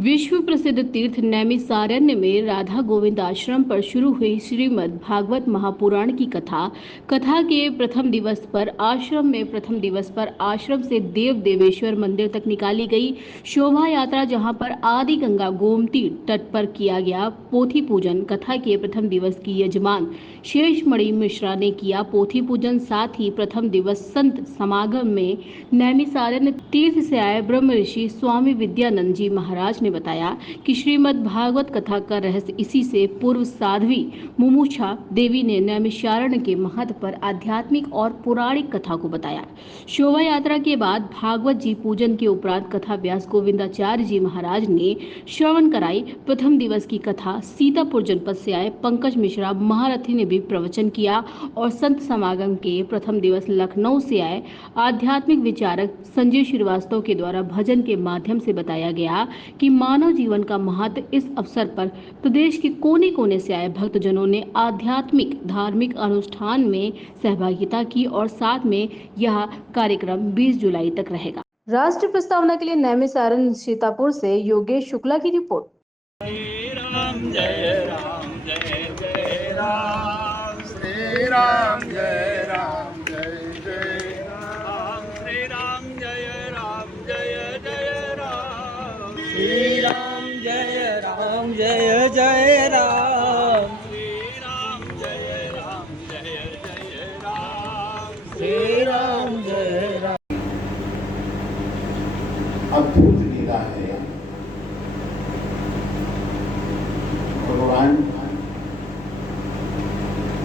विश्व प्रसिद्ध तीर्थ नैमिषारण्य में राधा गोविंद आश्रम पर शुरू हुई श्रीमद् भागवत महापुराण की कथा के प्रथम दिवस पर आश्रम से देव देवेश्वर मंदिर तक निकाली गई शोभा यात्रा, जहां पर आदि गंगा गोमती तट पर किया गया पोथी पूजन। कथा के प्रथम दिवस की यजमान शेषमणि मिश्रा ने किया पोथी पूजन। साथ ही प्रथम दिवस संत समागम में नैमिषारण्य तीर्थ से आए ब्रह्म ऋषि स्वामी विद्यानंद जी महाराज ने बताया कि श्रीमद् भागवत कथा का रहस्य इसी से पूर्व साध्वी मुमुक्षा देवी ने नैमिषारण्य के महत्व पर आध्यात्मिक और पौराणिक कथा को बताया। शोभा यात्रा के बाद भागवत जी पूजन के उपरांत कथा व्यास गोविंदाचार्य जी महाराज ने श्रवण कराई। प्रथम दिवस की कथा सीतापुर जनपद से आए पंकज मिश्रा महारथी ने भी प्रवचन किया और संत समागम के प्रथम दिवस लखनऊ से आए आध्यात्मिक विचारक संजय श्रीवास्तव के द्वारा भजन के माध्यम से बताया गया कि मानव जीवन का महत्व। इस अवसर पर प्रदेश के कोने कोने से आए भक्तजनों ने आध्यात्मिक धार्मिक अनुष्ठान में सहभागिता की और साथ में यह कार्यक्रम 20 जुलाई तक रहेगा। राष्ट्र प्रस्तावना के लिए नैमिषारण्य सीतापुर से योगेश शुक्ला की रिपोर्ट। जय राम जय राम जय जय राम, श्री राम जय राम जय जय राम, श्री राम जय राम जय जय राम, श्री राम जय राम जय जय राम, श्री राम जय राम जय जय राम, श्री राम जय राम। अद्भुत लीला है भगवान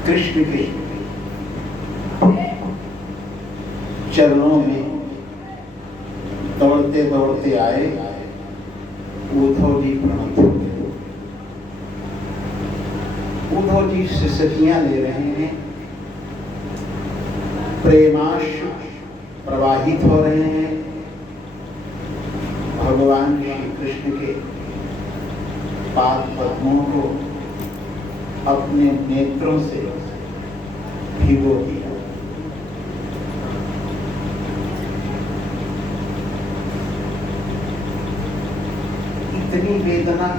कृष्ण के चरणों में दौड़ते दौड़ते आए उद्धव जी प्रणत हो गए। उद्धव जी सिसकियां ले रहे हैं, प्रेमाश्रु प्रवाहित हो रहे हैं। भगवान श्री कृष्ण के पाद पद्मों को अपने नेत्रों से भिगो दिया। इतनी वेदना,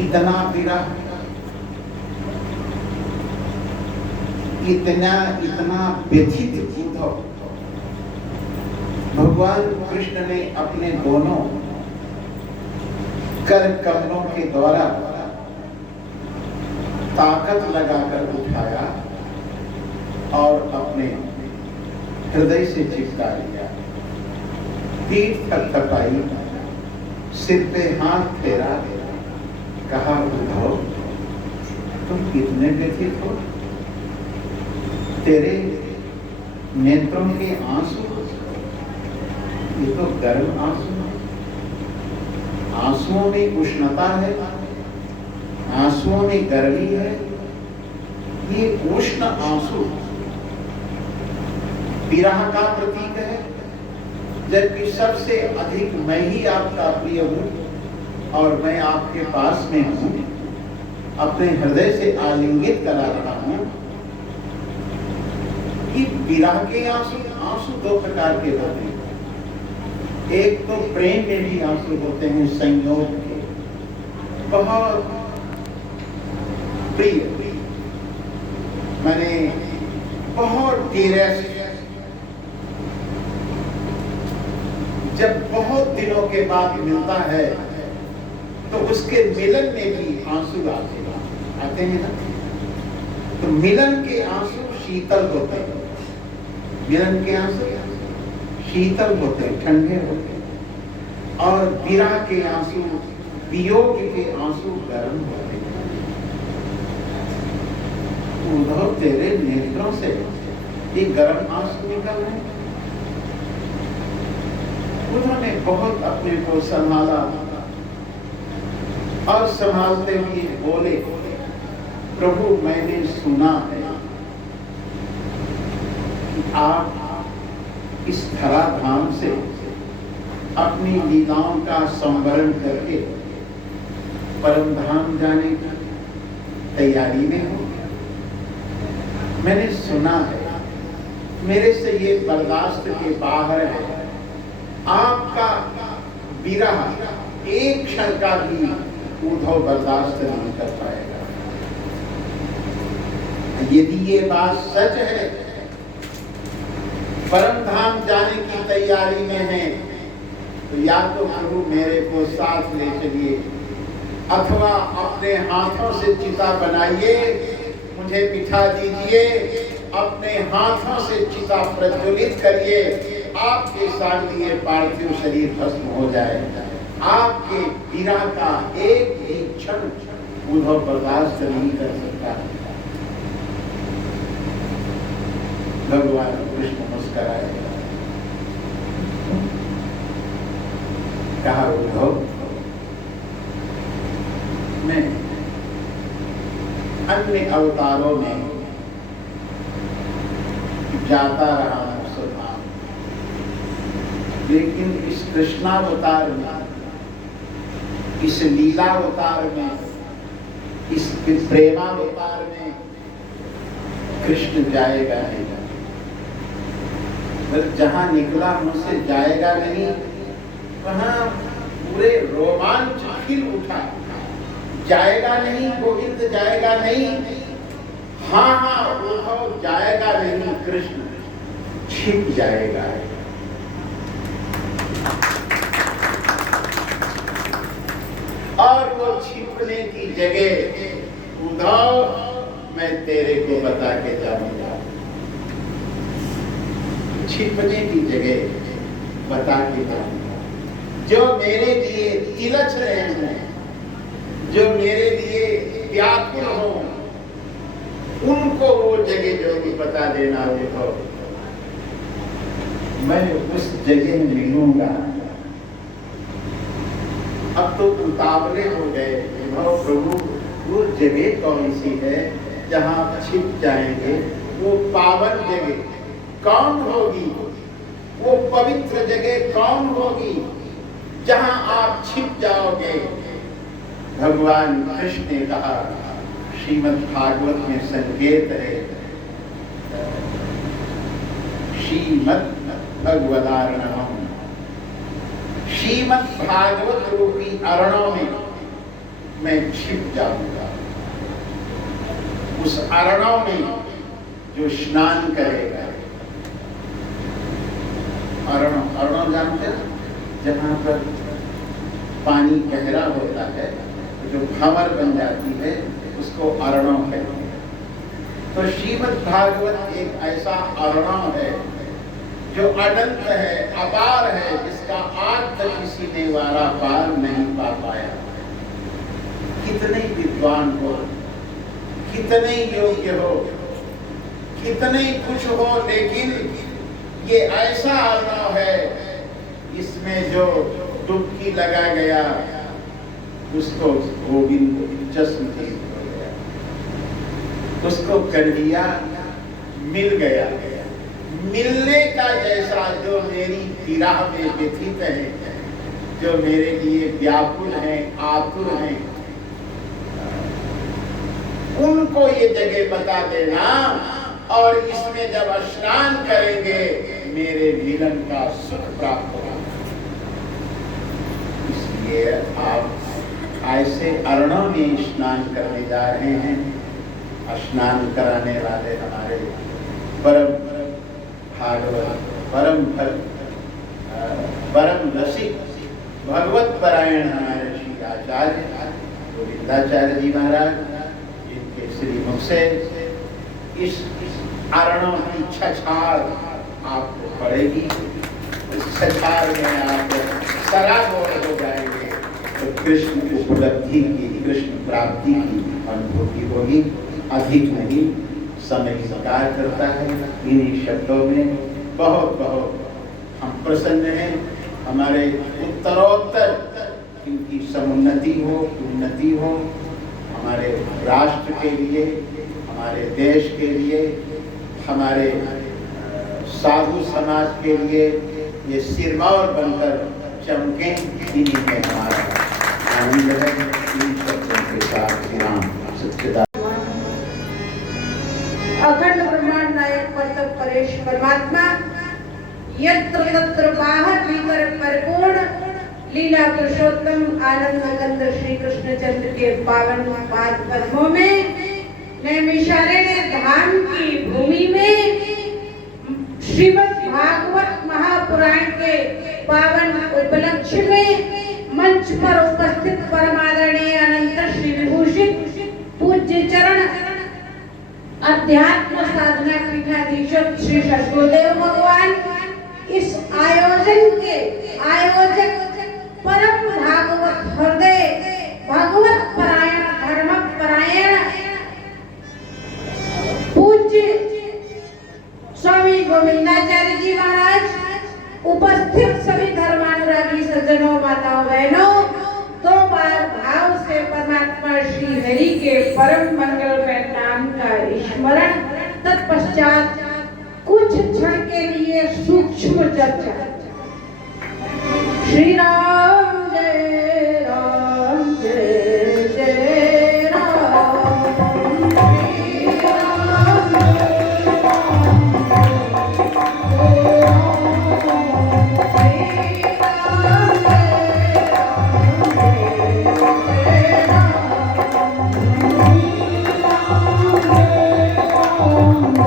इतना विरह, इतना व्यथित उद्धव भगवान कृष्ण ने अपने दोनों कर कमलों के द्वारा ताकत लगाकर उठाया और अपने हृदय से चिपका लिया। पीठ थपथपाई, सिर पे हाथ फेरा, कहा उद्धव तुम कितने व्यथित हो, तेरे नेत्रों के आंसू ये तो गर्म आंसू है, आंसुओं में उष्णता है, आंसुओं में गर्मी है। ये उष्ण आंसू विरह का प्रतीक है, जबकि सबसे अधिक मैं ही आपका प्रिय हूं और मैं आपके पास में हूं, अपने हृदय से आलिंगित करा रहा हूं। कि विरह के आंसू दो प्रकार के होते हैं। एक तो प्रेम में भी आंसू होते हैं, संयोग के, बहुत प्रिय, मैंने बहुत डियरेस्ट, जब बहुत दिनों के बाद मिलता है तो उसके मिलन में भी आंसू आते हैं ना। तो मिलन के आंसू शीतल होते हैं, मिलन के आंसू शीतल होते हैं, ठंडे होते हैं, और विरह के आंसू, वियोग के आंसू गर्म होते हैं। उद्धव तेरे नेत्रों से ये गर्म आंसू निकल रहे हैं। उन्होंने बहुत अपने को संभाला और संभालते हुए बोले, प्रभु मैंने सुना है कि आप इस धराधाम से अपनी लीलाओं का संवरण करके परम धाम जाने की तैयारी में हो। मैंने सुना है, मेरे से ये बर्दाश्त के बाहर है आपका विरह एक क्षण का भी उद्धव बर्दाश्त नहीं कर पाएगा। यदि ये बात सच है, परम धाम जाने की तैयारी में है, तो या तो प्रभु मेरे को साथ ले चलिए, अथवा अपने हाथों से चिता बनाइए, मुझे बिठा दीजिए, अपने हाथों से चिता प्रज्वलित करिए, आपके साथ ये पार्थिव शरीर भस्म हो जाए। आपके विरह का एक भी क्षण उद्धव बर्दाश्त नहीं कर सकता। भगवान कृष्ण मुस्कुराए, कहा उद्धव, मैं अन्य अवतारों में जाता रहा हूं सुना, लेकिन इस कृष्णावतार में, इस लीलावतार में, इस प्रेमावतार में कृष्ण जाएगा नहीं। जहां निकला मुझसे जाएगा नहीं, वहां पूरे रोमांच खिल उठा। जाएगा नहीं गोविंद, जाएगा नहीं, हाँ हाँ उद्धव जाएगा नहीं, कृष्ण छिप जाएगा। और वो छिपने की जगह उद्धव मैं तेरे को बता के जाऊंगा। छिपने की जगह बता के जाऊंगा। जो मेरे लिए तिलच रहे हैं, जो मेरे लिए व्याकुल हो, उनको वो जगह जो भी बता देना उद्धव, मैं उस जगह मिलूंगा। अब तो उतावले हो गए, प्रभु वो जगह कौन सी है जहां छिप जाएंगे? वो पावन जगह कौन होगी? वो पवित्र जगह कौन होगी जहां आप छिप जाओगे? भगवान कृष्ण ने कहा, श्रीमद् भागवत में संकेत है, श्रीमद् भगवदारणम, श्रीमद् भागवत रूपी अरणों में मैं छिप जाऊंगा। उस अरणों में जो स्नान करेगा, अरणों जानते हैं, जहां पर पानी गहरा होता है, जो भंवर बन जाती है, उसको अरणों कहते हैं। तो श्रीमद् भागवत एक ऐसा अरणों है जो अनंत है, अपार है, जिसका आज तक किसी ने वारा पार नहीं पा पाया। कितने विद्वान हो, कितने योग्य हो, कितने कुछ हो, लेकिन ये ऐसा अरणव है, इसमें जो डुबकी लगा गया उसको गोविंद जश्न हो गया, उसको कन्हैया मिल गया। मिलने का जैसा जो मेरी विरह में व्यथित है, जो मेरे लिए व्याकुल हैं, आतुर हैं, उनको ये जगह बता देना, और इसमें जब स्नान करेंगे मेरे मिलन का सुख प्राप्त होगा। इसलिए आप ऐसे अरणों में स्नान करने जा रहे हैं। स्नान कराने वाले हमारे परम भागवत, परम रसिक, भगवत परायण हमारे श्री आचार्य गोविंदाचार्य जी महाराज, जिनके श्रीमुख से इस अरणों की छछार आपको पड़ेगी। इस छछार में आप सराबोर हो जाएंगे, तो कृष्ण उपलब्धि की, कृष्ण प्राप्ति की अनुभूति होगी। अधिक नहीं, समय स्वीकार करता है। इन्हीं शब्दों में बहुत बहुत हम प्रसन्न हैं। हमारे उत्तरोत्तर इनकी समुन्नति हो, उन्नति हो, हमारे राष्ट्र के लिए, हमारे देश के लिए, हमारे साधु समाज के लिए ये सिरमौर बनकर चमके। इन्हीं में हमारा आनंद है। इन शब्दों के साथ श्री राम सच्चिदानंद अखंड ब्रह्मांड नायक परतप परेश परमात्मा यत्र तत्र बाहर भीतर परिपूर्ण लीला पुरुषोत्तम आनंद कंद श्री कृष्ण चंद्र के पावन पाद पद्मों में नैमिषारण्य धाम की भूमि में श्रीमद् भागवत महापुराण के पावन उपलक्ष्य में मंच पर उपस्थित परमादरणीय अनंत श्री विभूषित पूज्य चरण अध्यात्म साधना पीठाधीश्वर श्री सद्गुरुदेव भगवान इस आयोजन के आयोजक परम भागवत हृदय भगवत परायण धर्म परायण पूज्य स्वामी गोविंदाचार्य जी महाराज, उपस्थित सभी धर्मानुरागी सज्जनों माताओं बहनों, दो बार भाव से परमात्मा श्री हरि के परम मंगलमय नाम का स्मरण, तत्पश्चात कुछ क्षण के लिए सूक्ष्म चर्चा। श्री राम जय राम जय जय राम, श्री राम जय राम जय राम, श्री राम जय राम जय राम, श्री राम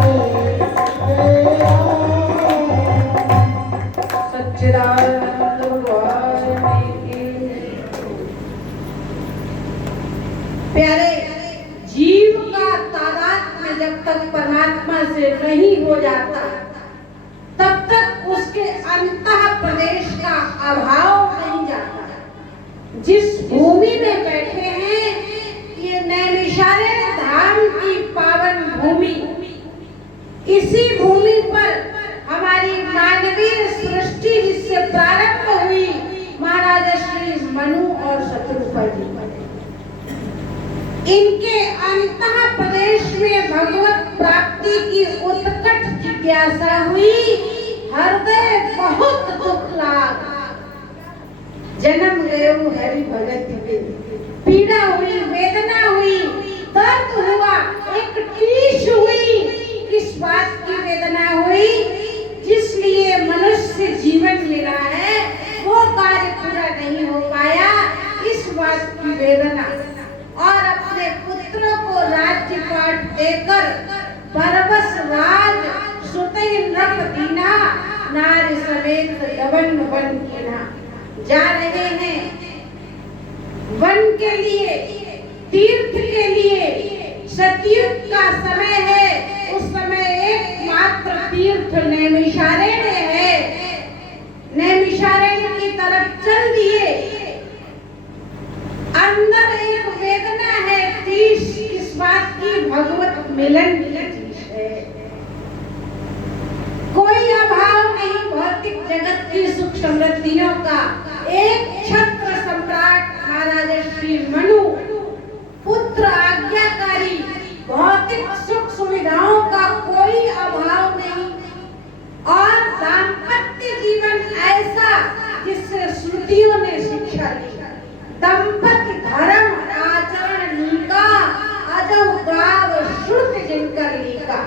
जय राम सच्चिदानंद प्यारे, जीव का तादात्म्य जब तक परमात्मा से नहीं हो जाता तब तक उसके अंतः प्रदेश का अभाव नहीं जाता। जिस भूमि में बैठे हैं ये नैमिषारण्य धाम की पावन भूमि, इसी भूमि पर हमारी मानवीय सृष्टि जिससे प्रारंभ हुई महाराज श्री मनु और शत्रुपा जी, इनके अंतः प्रदेश में भगवत प्राप्ति की उत्कट जिज्ञासा हुई, हृदय बहुत दुख लाग, जन्म गयो हरि भगत के, पीड़ा हुई, वेदना हुई, दर्द हुआ, एक टीस हुई। किस बात की वेदना हुई? जिसलिए मनुष्य जीवन मिला है वो कार्य पूरा नहीं हो पाया, इस बात की वेदना। और अपने पुत्रों को राज्य पाठ देकर परवश राज सुते नृप दीना, नारी समेत गवन वन कीना। जा रहे हैं वन के लिए, तीर्थ के लिए। सतयुग का समय है, उस समय एकमात्र तीर्थ नैमिषारण्य है। नैमिषारण्य की तरफ चल दिए। अंदर एक वेदना है, टीस किस बात की? भगवत मिलन की टीस है। कोई अभाव नहीं भौतिक जगत की सुख समृद्धियों का। एक क्षत्र सम्राट महाराज श्री मनु, पुत्र आज्ञाकारी, भौतिक सुख सुविधाओं का कोई अभाव नहीं। और दाम्पत्य जीवन ऐसा जिससे श्रुतियों ने शिक्षा दी। दंपति धर्म आचरण लीका, अजौ गाव श्रुति जिनकर लीका।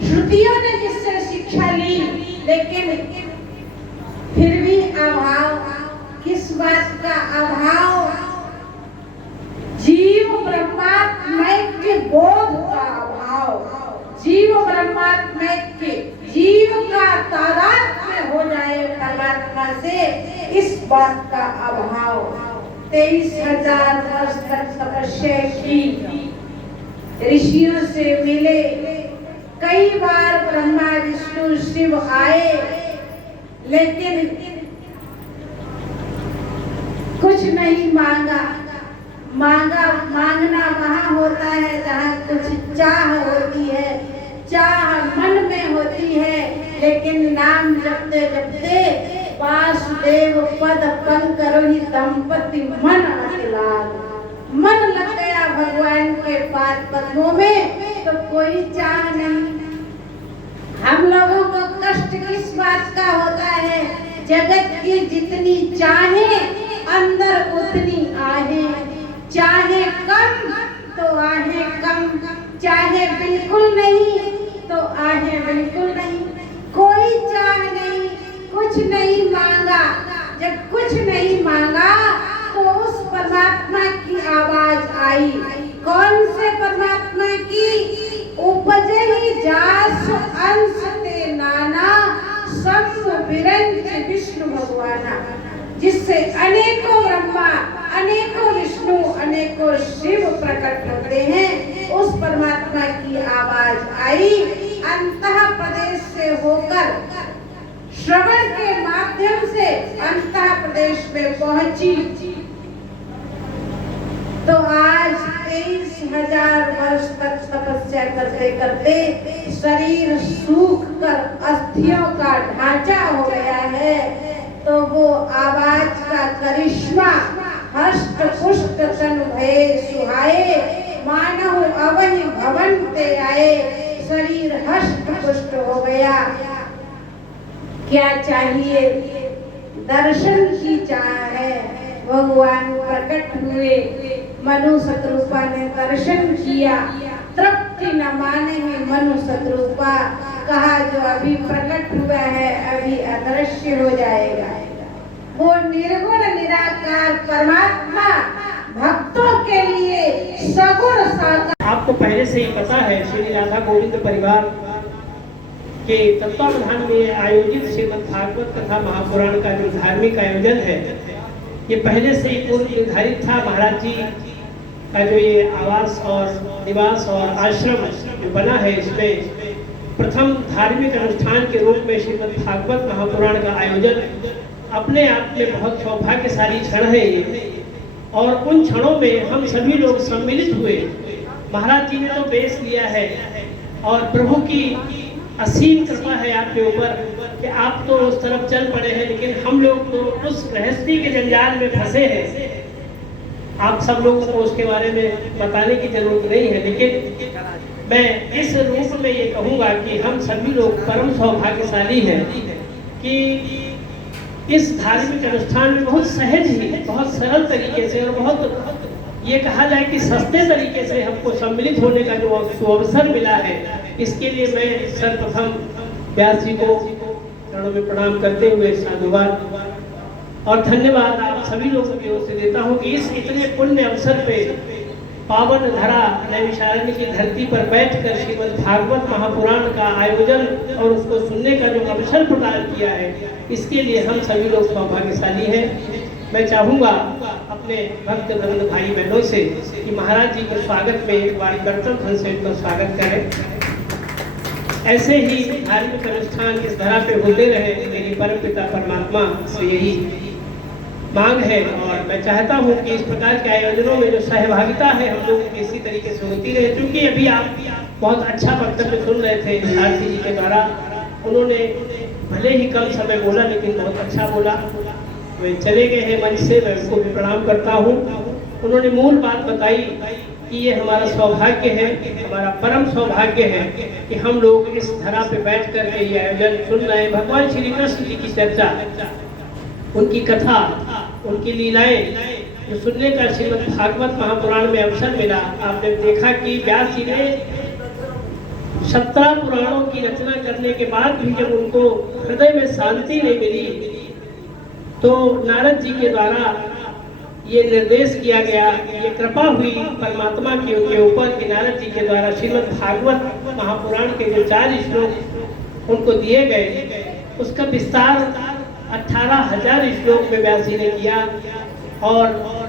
श्रुतियों ने जिससे शिक्षा ली, लेकिन फिर भी अभाव। किस बात का अभाव? जीव ब्रह्मात्मैक्य बोध का अभाव। जीव ब्रह्मात्मैक्य, जीव का तादात्म्य हो जाए परमात्मा से, इस बात का अभाव। 23,000 वर्ष तक तपस्या की, ऋषियों से मिले, कई बार ब्रह्मा विष्णु शिव आए, लेकिन कुछ नहीं मांगा। मांगना वहाँ होता है जहाँ कुछ चाह होती है, चाह मन में होती है, लेकिन नाम जपते जपते वासुदेव पद पंकरोहि दंपति मन अतिलाल। मन लग गया भगवान के पाद पद्मों में तो कोई चाह नहीं। हम लोगों को कष्ट किस बात का होता है? जगत की जितनी चाहें अंदर उतनी आहें। चाहे कम तो आहें कम, चाहे बिल्कुल नहीं तो आहें बिल्कुल नहीं। कोई चाह नहीं कुछ नहीं मांगा। जब कुछ नहीं मांगा तो उस परमात्मा की आवाज आई। कौन से परमात्मा की? उपजे ही जास अंश ते नाना सब विरंच विष्णु भगवाना, जिससे अनेकों ब्रह्मा, अनेकों विष्णु, अनेकों शिव प्रकट होते हैं। उस परमात्मा की आवाज आई, अंतः प्रदेश से होकर श्रवण के माध्यम से अंतः प्रदेश में पहुंची। तो आज 23,000 वर्ष तक तपस्या करते करते शरीर सूख कर अस्थियों का ढांचा हो गया है। तो वो आवाज का करिश्मा हष्ट पुष्ट तन भये सुहाए, मानव अवनि भवन ते आए। शरीर हष्ट पुष्ट हो गया। क्या चाहिए? दर्शन की चाह है। भगवान प्रकट हुए, मनु शत्रुपा ने दर्शन किया। तृप्ति न माने है मनु शत्रुपा, कहा जो अभी प्रकट हुआ है अभी अदृश्य हो जाएगा। वो निर्गुण निराकार परमात्मा भक्तों के लिए सगुण साकार। आपको पहले से ही पता है, श्री राधा गोविंद परिवार के तत्वावधान में आयोजित श्रीमद् भागवत कथा महापुराण का जो धार्मिक आयोजन है, ये पहले से ही पूर्व निर्धारित था। महाराज जी का जो ये आवास और निवास और आश्रम जो बना है, इसमें प्रथम धार्मिक अनुष्ठान के रूप में श्रीमद् भागवत महापुराण का आयोजन अपने आप में बहुत सौभाग्यशाली क्षण है ये। और उन क्षणों में हम सभी लोग सम्मिलित हुए। महाराज जी ने तो बेस लिया है और प्रभु की असीम कृपा है आपके ऊपर कि आप तो उस तरफ चल पड़े हैं, लेकिन हम लोग तो उस गृहस्थी के जंजाल में फंसे हैं। आप सब लोगों को उसके बारे में बताने की जरूरत नहीं है, लेकिन मैं इस रूप में ये कहूँगा कि हम सभी लोग परम सौभाग्यशाली हैं कि इस धार्मिक अनुष्ठान में बहुत सहज ही, बहुत सरल तरीके से और बहुत ये कहा जाए कि सस्ते तरीके से हमको सम्मिलित होने का जो अवसर मिला है, इसके लिए मैं सर्वप्रथम व्यास जी को चरणों में प्रणाम करते हुए साधुवाद और धन्यवाद आप सभी लोगों की ओर से देता हूँ कि इस इतने पुण्य अवसर पे पावन धरा नैमिषारण्य की धरती पर बैठकर श्रीमद् भागवत महापुराण का आयोजन और उसको सुनने का जो अवसर प्रदान किया है, इसके लिए हम सभी लोग सौभाग्यशाली हैं। मैं चाहूँगा अपने भक्त नंद भाई बहनों से कि महाराज जी के स्वागत में एक बार कर्तव्य धन से उनका स्वागत करें। ऐसे ही धार्मिक अनुष्ठान इस धरा पे होते रहे, मेरी परमपिता परमात्मा से यही मांग है। और मैं चाहता हूँ कि इस प्रकार के आयोजनों में जो सहभागिता है हम लोगों की इसी तरीके से होती रहे। क्योंकि अभी आप बहुत अच्छा वक्तव्य सुन रहे थे आरती जी के द्वारा, उन्होंने भले ही कम समय बोला लेकिन बहुत अच्छा बोला। वे चले गए हैं मंच से, मैं उनको भी प्रणाम करता हूँ। उन्होंने मूल बात बताई कि ये हमारा सौभाग्य है, हमारा परम सौभाग्य है कि हम लोग इस धरा पे बैठ कर के ये आयोजन सुन रहे हैं। भगवान श्री कृष्ण जी की चर्चा, उनकी कथा, उनकी लीलाएं जो सुनने का श्रीमद् भागवत महापुराण में अवसर मिला। आपने देखा कि व्यास जी ने 17 पुराणों की रचना करने के बाद भी जब उनको हृदय में शांति नहीं मिली, तो नारद जी के द्वारा ये निर्देश किया गया, ये कृपा हुई परमात्मा के उनके ऊपर कि नारद जी के द्वारा श्रीमद् भागवत महापुराण के जो 4 श्लोक उनको दिए गए, उसका विस्तार 18,000 श्लोक में व्यास जी ने किया। और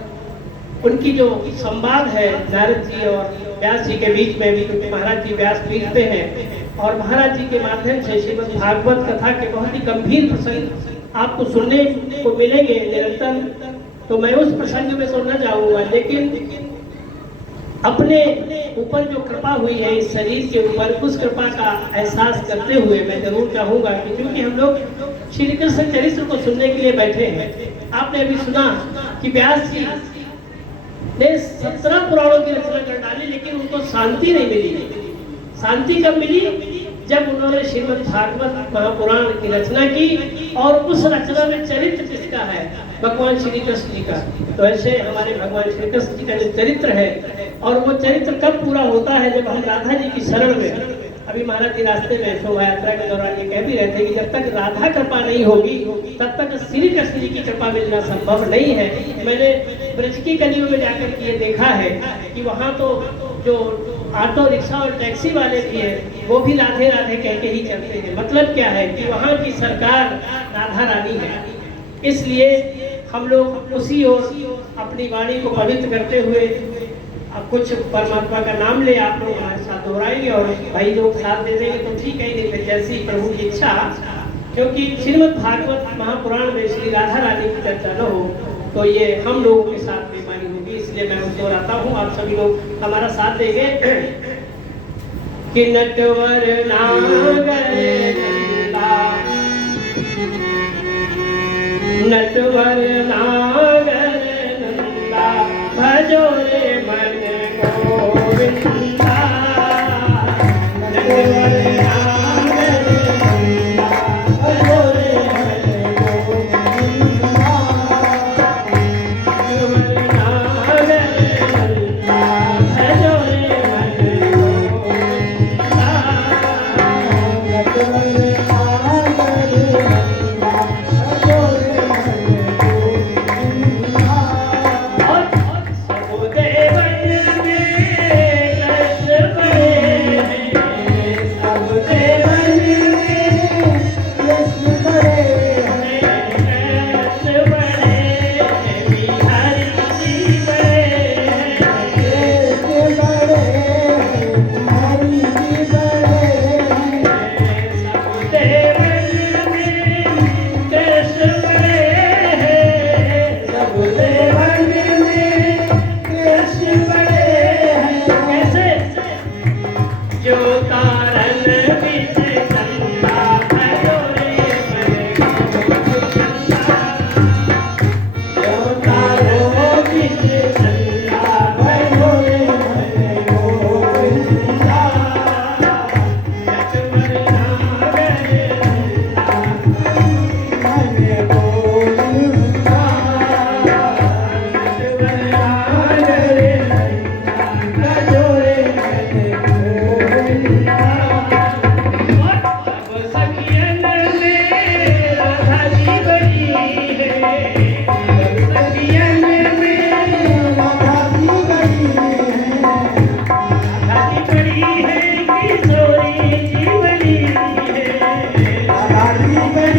उनकी जो संवाद है नारद जी और व्यास जी के बीच में भी, क्योंकि महाराज जी व्यास पीठ पे हैं और महाराज जी के माध्यम से श्रीमद् भागवत कथा के बहुत ही गंभीर प्रसंग आपको सुनने को मिलेंगे निरंतर। तो मैं उस प्रसंग में तो न जाऊंगा, लेकिन अपने ऊपर जो कृपा हुई है इस शरीर के ऊपर, उस कृपा का एहसास करते हुए मैं जरूर चाहूंगा कि क्योंकि हम लोग श्री कृष्ण चरित्र को सुनने के लिए बैठे हैं। आपने अभी सुना कि व्यास जी ने 17 पुराणों की रचना कर डाली, लेकिन उनको शांति नहीं मिली। शांति कब मिली? जब उन्होंने श्रीमद् भागवत महापुराण की रचना की और उस रचना में चरित्र किसका है? भगवान श्री कृष्ण जी का। तो ऐसे हमारे भगवान श्री कृष्ण जी का जो चरित्र है, और वो चरित्र कब पूरा होता है? जब हम राधा जी की शरण में अभी महाराज जी रास्ते में शोभा यात्रा के दौरान ये कह भी रहे थे कि जब तक राधा कृपा नहीं होगी तब तक श्री कृष्ण की कृपा मिलना संभव नहीं है। मैंने ब्रज की गलियों में जाकर के ये देखा है कि वहाँ तो जो ऑटो रिक्शा और टैक्सी वाले भी हैं वो भी राधे राधे कह के ही चलते हैं। मतलब क्या है कि वहाँ की सरकार राधा रानी है, इसलिए हम लोग उसी ओर अपनी वाणी को पवित्र करते हुए अब कुछ परमात्मा का नाम ले आप लोग हमारे साथ दोहराएंगे और भाई लोग साथ दे देंगे तो ठीक है, नहीं फिर जैसी प्रभु की इच्छा। क्योंकि श्रीमद् भागवत महापुराण में श्री राधा रानी की चर्चा न हो तो ये हम लोगों के साथ बेमानी होगी, इसलिए मैं उसको दोहराता हूँ। आप सभी लोग हमारा साथ देंगे कि नटवर नागर नंदा, नटवर नागर नंदा भजो रे मन गोविंदा, नटवर नागर नंदा भजो रे मन गोविंदा, नटवर नागर नंदा भजो रे मन गोविंदा, नटवर नागर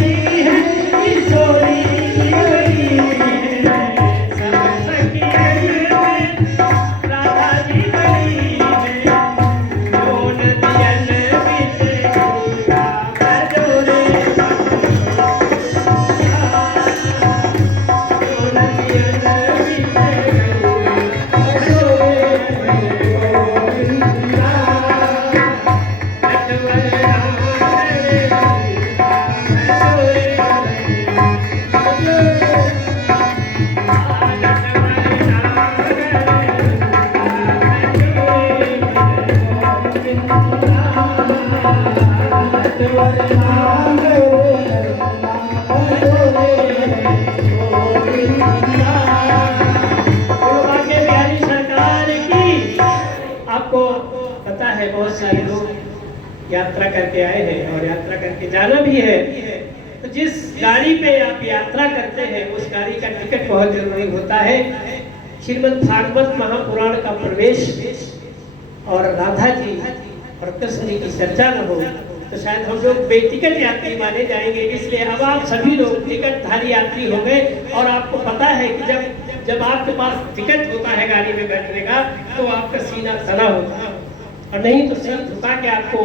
नंदा भजो रे यात्रा करके आए हैं और यात्रा करके जाना भी है, तो जिस गाड़ी पे आप यात्रा करते हैं उस गाड़ी का टिकट बहुत जरूरी होता है। श्रीमद् भागवत महापुराण का प्रवेश और राधा जी और कृष्ण जी की चर्चा न हो तो शायद हम लोग बेटिकट यात्री माने जाएंगे। इसलिए अब आप सभी लोग टिकटधारी यात्री हो गए और आपको पता है कि जब आपके पास टिकट होता है गाड़ी में बैठने का तो आपका सीना तना होता है और नहीं तो सिर झुका के आपको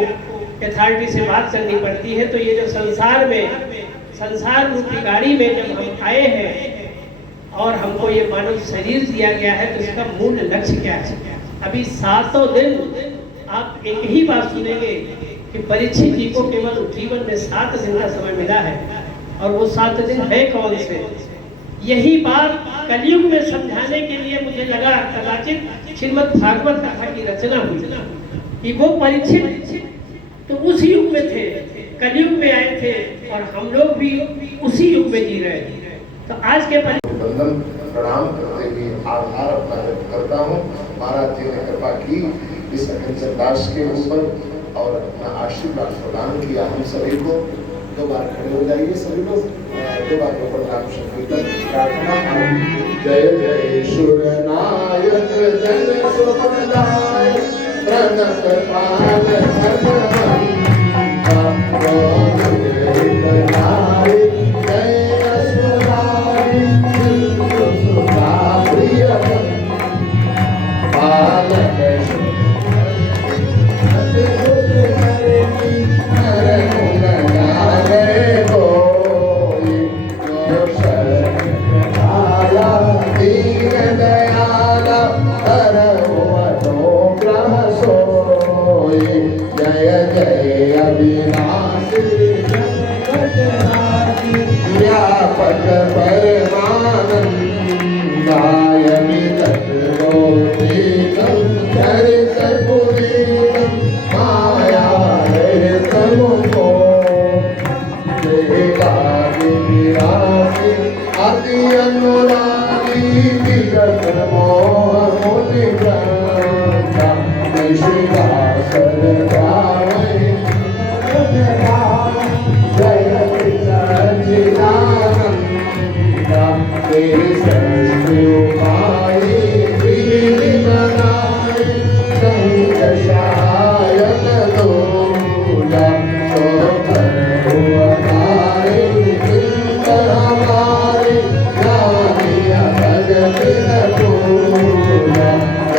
अथॉरिटी से बात करनी पड़ती है। तो ये जो संसार रूपी गाड़ी में जब हम आए हैं और हमको ये मानव शरीर दिया गया है तो इसका मूल लक्ष्य क्या है। अभी 7 दिन आप एक ही बात सुनेंगे कि परीक्षित जी को केवल जीवन में 7 दिन का समय मिला है और वो 7 दिन है कौन से। यही बात कलयुग में समझाने के लिए मुझे लगा कदाचित श्रीमद् भागवत कथा की रचना हुई कि वो परीक्षित तो उस युग में थे, कलयुग में आए थे और हम लोग भी उसी युग में जी रहे थे। तो आज के बंधन प्रणाम करते हुए आभार अपना व्यक्त करता हूँ। महाराज जी ने कृपा की इस अखंड दास के ऊपर और अपना आशीर्वाद प्रदान किया हम सभी को। 2 बार खड़े हो जाइए सभी लोग, 2 बार ऊपर नाम संकीर्तन प्रार्थना। जय जय सुर नायक जन सुखदायक प्रणत पाल जय जय अविनाशी व्यापक परमानंदाय विगत गोपीकं चरित पुरीकं माया रहित मुको देवादि विरासी अति अनुरागी विगत मोह मुनि ग्रंथ